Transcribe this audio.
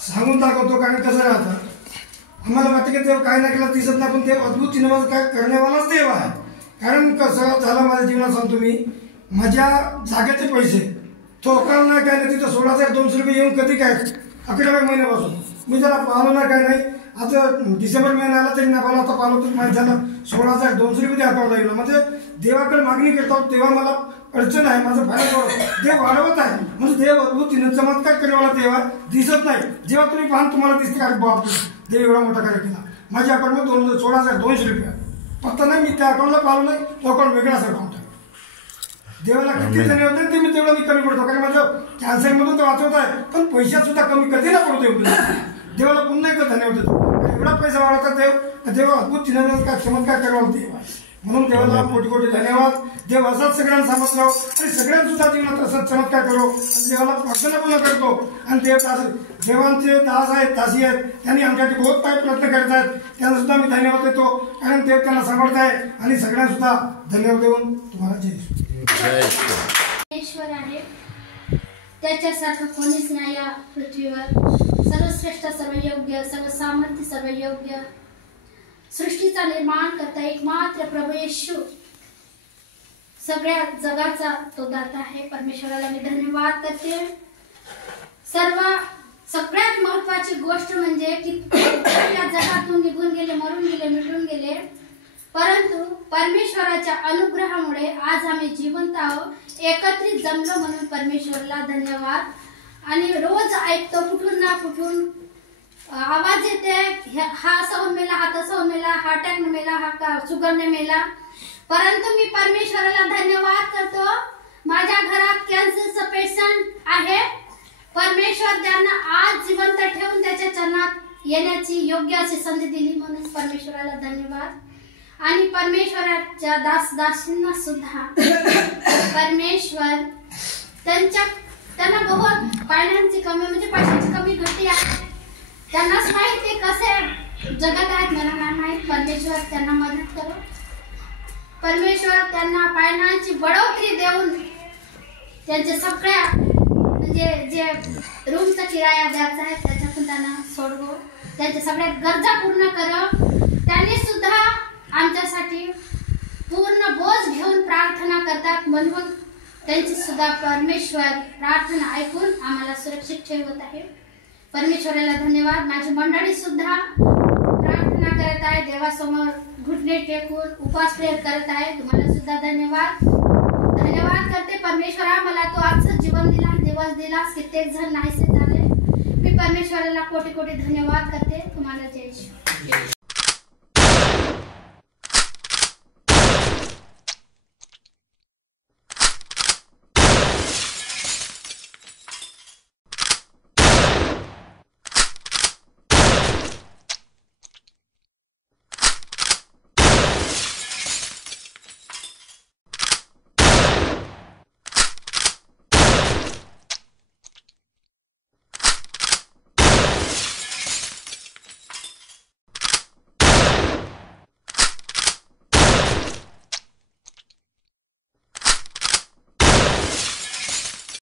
सांगून दाखवतो. कारण कसं राहतं, आम्हाला वाटतं की देव काय नाही केलं दिसत नाही, पण देव अद्भुत चिन्ह काय करण्यावालाच देव आहे. कारण कसं झालं माझ्या जीवनात सांगतो मी, माझ्या जागेचे पैसे ठोकाल नाही काय नाही, तिथं 16,200 रुपये येऊन कधी काय 11व्या महिन्यापासून मी त्याला पाहलो ना काय नाही. आता डिसेंबर महिना आला तरी ना पाहलो, आता पाहलो तर माहीत झालं 16,200 रुपये अकाउंटला गेलं. म्हणजे देवाकडे मागणी करतो तेव्हा मला अडचण आहे, माझं फायदा देव वाढवत आहे. म्हणजे देव अद्भुत चमत्कार करण्यावाला देव आहे, दिसत नाही. जेव्हा तुम्ही पाहून तुम्हाला दिसते का बाप देव एवढा मोठा कार्य केला. माझ्या अकाउंटमध्ये 16,200 रुपये फक्त नाही. मी त्या अकाउंटला पाहलो नाही, तो अकाउंट वेगळाच अकाउंट आहे. देवाला किती धन्यवाद आहे ते मी तेवढं मी कमी पडतो. कारण माझं कॅन्सरमधून तर वाचवत आहे, पण पैशात सुद्धा कमी कधी ना पडतो. देवाला पुन्हा एकदा धन्यवाद देतो. एवढा पैसा वाढवतात देव अद्भुत चिन्ह चमत्कार करवाला देव आहे. म्हणून देवाला कोटी कोटी धन्यवाद. देव असाच सगळ्यांना सांगत राहो आणि सगळ्यांना सुद्धा जीवनात असाच चमत्कार करो. देवाला प्रार्थना पूर्ण करतो. आणि देवांचे दास आहेत, दासी आहेत, त्यांनी आमच्यासाठी बहुत काही प्रयत्न करत आहेत, त्यांना सुद्धा मी धन्यवाद देतो. कारण देव त्यांना सांभाळत आहे. आणि सगळ्यांना सुद्धा धन्यवाद देऊन तुम्हाला जय ईश्वर आहे, त्याच्यासारखं कोणीच नाही या पृथ्वीवर. सर्वश्रेष्ठ, सर्वयोग्य, सर्व सामर्थ्य, सर्वयोग्य, सृष्टीचा निर्माण करता एकमात्र प्रभू येशू, सगळ्या जगाचा तो दाता आहे. परमेश्वराला मी धन्यवाद करते. सगळ्यात महत्वाची गोष्ट म्हणजे की या जगातून निघून गेले, मरून गेले, मिटून गेले, परंतु परमेश्वराच्या अनुग्रहामुळे आज आम्ही जिवंत आहोत, एकत्रित जमलो. म्हणून परमेश्वराला धन्यवाद. आणि रोज ऐकतो कुठून ना कुठून आवाज येते, हा असा होऊन मेला, हा तसा होऊन मेला, हा अटॅक न मेला, हा शुगरने मेला. परंतु मी परमेश्वराला धन्यवाद करतो, माझ्या घरात कॅन्सरचा पेशंट आहे. परमेश्वर त्यांना आज जिवंत ठेवून त्याच्या चरणात येण्याची योग्य अशी संधी दिली, म्हणून परमेश्वराला धन्यवाद. आणि परमेश्वराच्या दासदासींना सुद्धा परमेश्वर त्यांना बहुत फायनान्सची कमी म्हणजे पैशाची कमी घटी आहे. त्यांनाच माहिती कसे जगत आहेत, मला नाही माहित. परमेश्वर त्यांना मदत करो. परमेश्वर त्यांना फायनान्सची बढोतरी देऊन त्यांच्या सगळ्या म्हणजे जे रूमचा किराया द्यायचा आहे त्याच्यातून त्यांना सोडवो, त्यांच्या सगळ्या गरजा पूर्ण करो. त्यांनी सुद्धा आमच्यासाठी पूर्ण बोज घेऊन प्रार्थना करतात, म्हणून त्यांची सुद्धा परमेश्वर प्रार्थना ऐकून आम्हाला सुरक्षित ठेवत आहे. परमेश्वराला धन्यवाद. माझी मंडळी सुद्धा प्रार्थना करत आहे, देवासमोर घुटणे टेकून उपवास प्रेयर करत आहे. तुम्हाला सुद्धा धन्यवाद करते. परमेश्वरा मला तो आजचं जीवन दिला, दिवस दिला, कित्येक जण नाहीसे झाले. मी परमेश्वराला कोटी कोटी धन्यवाद करते. तुम्हाला जय श्री